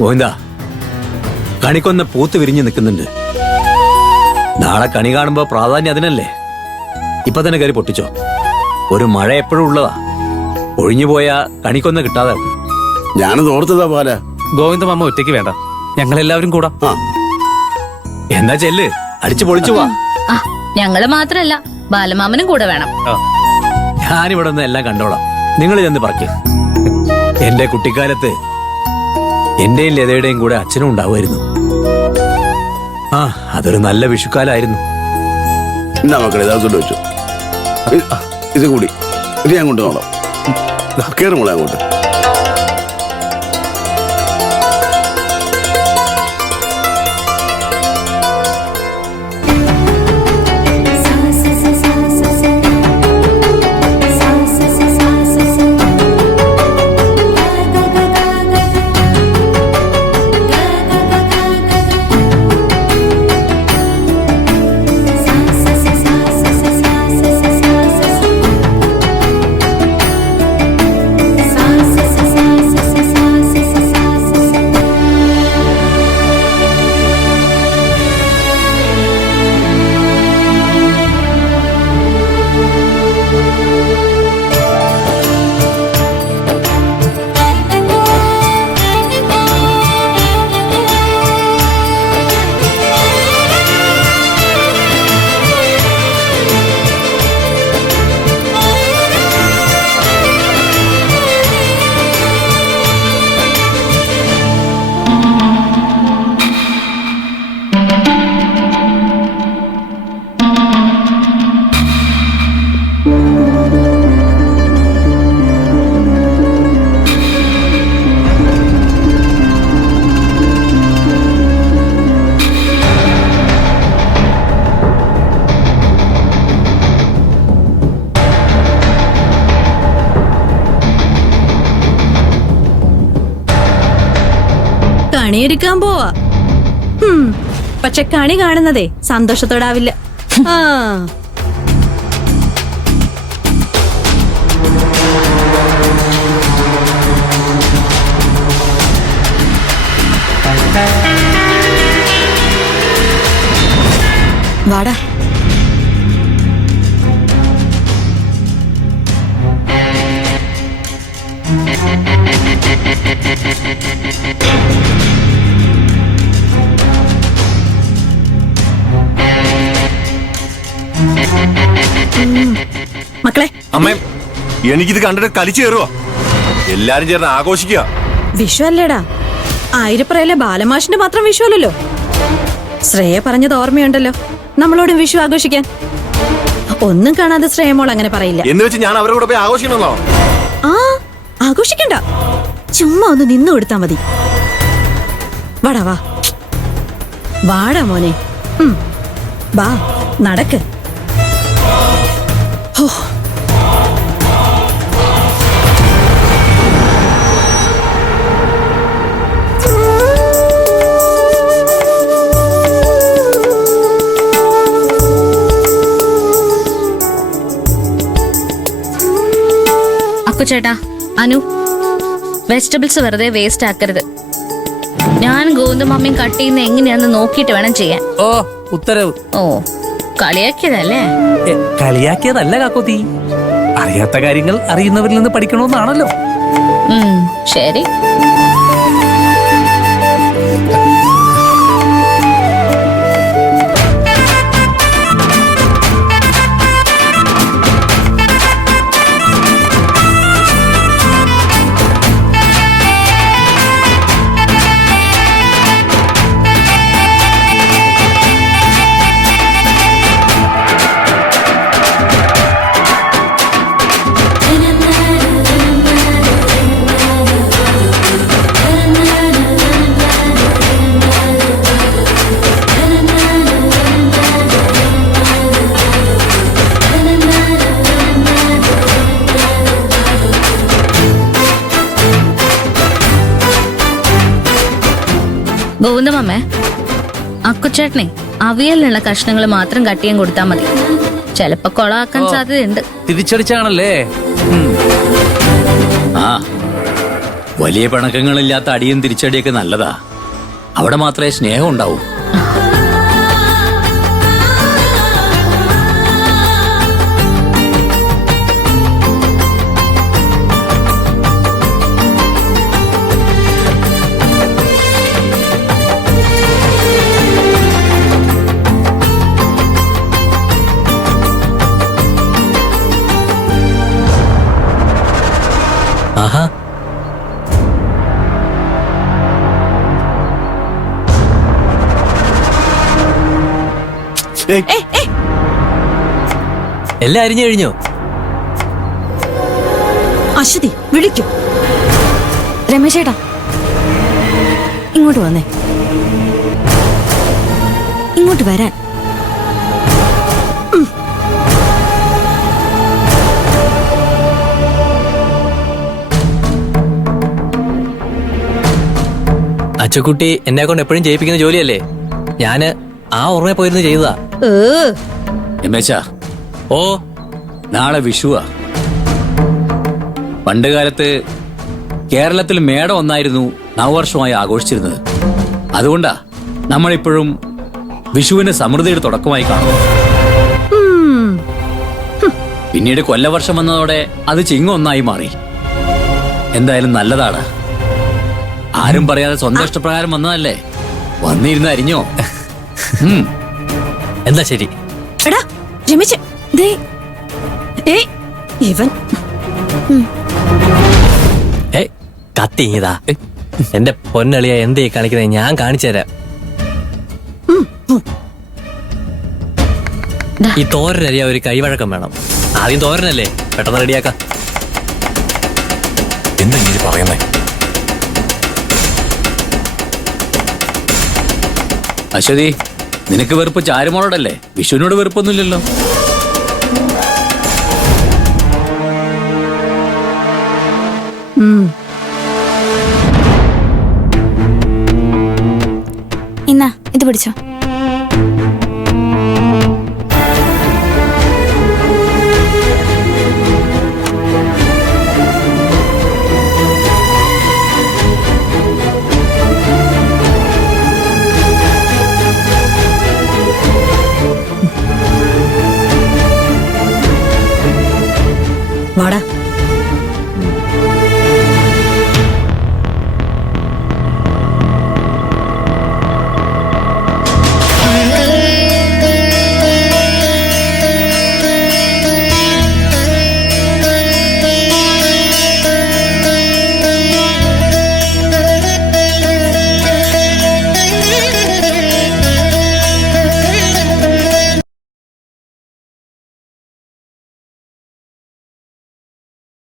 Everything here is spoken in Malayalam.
ഗോവിന്ദാ, കണിക്കൊന്ന പൂത്ത് വിരിഞ്ഞു നിൽക്കുന്നുണ്ട്. നാളെ കണി കാണുമ്പോ പ്രാധാന്യം അതിനല്ലേ. ഇപ്പൊ തന്നെ കയറി പൊട്ടിച്ചോ. ഒരു മഴ എപ്പോഴും ഉള്ളതാ. ഒഴിഞ്ഞു പോയാ കണിക്കൊന്ന കിട്ടാതെ. ഞാനത് ഓർത്തതാ പോലെ. ഗോവിന്ദ മാമ ഒറ്റയ്ക്ക് വേണ്ട, ഞങ്ങളെല്ലാവരും കൂടാ. എന്നാ ചെല്ല്, അടിച്ചു പൊളിച്ചു പോവാ. ഞങ്ങള് മാത്രല്ല, ബാലമാമനും കൂടെ വേണം. ഞാനിവിടെ നിന്ന് എല്ലാം കണ്ടോളാം. നിങ്ങൾ ചെന്ന് പറയ്ക്ക്. എന്റെ കുട്ടിക്കാലത്ത് എന്റെയും ലതയുടെയും കൂടെ അച്ഛനും ഉണ്ടാവുമായിരുന്നു. അതൊരു നല്ല വിഷുക്കാലായിരുന്നു. എന്നാ മക്കളെ ഇതാ വെച്ചു. ഇത് കൂടി ഇത് ഞാൻ കൊണ്ടുപോകണം. കയറുമ്പോളെ അങ്ങോട്ട്. കണിയൊരുക്കാൻ പോവാ. പക്ഷെ കണി കാണുന്നതേ സന്തോഷത്തോടാവില്ല. വാടാ. മക്കളെ, അമ്മേ, എനിക്കിത് കണ്ടിട്ട് കലിച്ചു കയറുക. എല്ലാരും ചേർന്ന് ആഘോഷിക്കുക. വിഷു അല്ലേടാ, ആയിരപ്പറയിലെ ബാലമാഷിന്റെ മാത്രം വിഷു അല്ലല്ലോ. ശ്രേയ പറഞ്ഞത് ഓർമ്മയുണ്ടല്ലോ, നമ്മളോടും വിഷു ആഘോഷിക്കാൻ. ഒന്നും കാണാതെ ശ്രേയമോൾ അങ്ങനെ പറയില്ല. എന്ന് വെച്ച് ഞാൻ അവരുടെ കൂടെ പോയി ആഘോഷിക്കണല്ലോ. ആഘോഷിക്കണ്ട, ചുമ്മാ ഒന്ന് നിന്നു കൊടുത്താ മതി. വാടാ വാ, വാടാ മോനെ. വാ, നടക്ക്. ചേട്ടാ, അനു, വെജിറ്റബിൾസ് വെറുതെ വേസ്റ്റ് ആക്കരുത്. ഞാൻ ഗോവിന്ദമാമയും കട്ട് ചെയ്യുന്ന എങ്ങനെയാന്ന് നോക്കിയിട്ട് വേണം ചെയ്യാൻ. ഓ, ഉത്തരവ്. ഓ, കളിയാക്കിയതല്ലേ? കളിയാക്കിയതല്ല കാക്കോത്തി. അറിയാത്ത കാര്യങ്ങൾ അറിയുന്നവരിൽ നിന്ന് പഠിക്കണമെന്നാണല്ലോ. ശരി. ഗോവിന്ദമാമേ, അക്കുച്ചേട്ടനെ അവിയലിനുള്ള കഷ്ണങ്ങൾ മാത്രം കട്ട് ചെയ്യാൻ കൊടുത്താൽ മതി. ചിലപ്പോ കൊളാക്കാൻ സാധ്യതയുണ്ട്. തിരിച്ചടിച്ചാണല്ലേ ആ വലിയ പിണക്കങ്ങളില്ലാത്ത അടിയും തിരിച്ചടിയൊക്കെ നല്ലതാ. അവിടെ മാത്രമേ സ്നേഹം ഉണ്ടാവൂ. ആഹാ, എല്ലാം അരിഞ്ഞു കഴിഞ്ഞോ? അശ്വതി വിളിക്കൂ. രമേശേട്ടാ ഇങ്ങോട്ട് വന്നേ. ഇങ്ങോട്ട് വരാൻ. അച്ചുക്കുട്ടി എന്നെ കൊണ്ട് എപ്പോഴും ചെയ്യിപ്പിക്കുന്ന ജോലിയല്ലേ. ഞാന് ആ ഓർമ്മ പോയിരുന്നു ചെയ്തതാ. രമേശ, ഓ, നാളെ വിഷുവാ. പണ്ട് കാലത്ത് കേരളത്തിൽ മേടം ഒന്നായിരുന്നു നവവർഷമായി ആഘോഷിച്ചിരുന്നത്. അതുകൊണ്ടാ നമ്മളിപ്പോഴും വിഷുവിന് സമൃദ്ധിയുടെ തുടക്കമായി കാണുന്നു. പിന്നീട് കൊല്ലവർഷം വന്നതോടെ അത് ചിങ്ങൊന്നായി മാറി. എന്തായാലും നല്ലതാണ്. ആരും പറയാതെ സ്വന്തം ഇഷ്ടപ്രകാരം വന്നതല്ലേ. വന്നിരുന്ന് അരിഞ്ഞോ? എന്താ ശരി. എടാ രമേശ്, ദേ ഇവൻ ഏ കത്തി ഇതാ. എന്റെ പൊന്നളിയ എന്തേ കാണിക്കുന്നത്? ഞാൻ കാണിച്ചു തരാം. ഈ തോരനരിയ ഒരു കൈവഴക്കം വേണം. ആദ്യം തോരനല്ലേ, പെട്ടെന്ന് റെഡിയാക്കാം. എന്താ നീ പറയുന്നേ? അശ്വതി, നിനക്ക് വെറുപ്പ് ചാരുമോളോടല്ലേ? വിഷുവിനോട് വെറുപ്പൊന്നുമില്ലല്ലോ. ഇന്നാ ഇത് പിടിച്ചോ.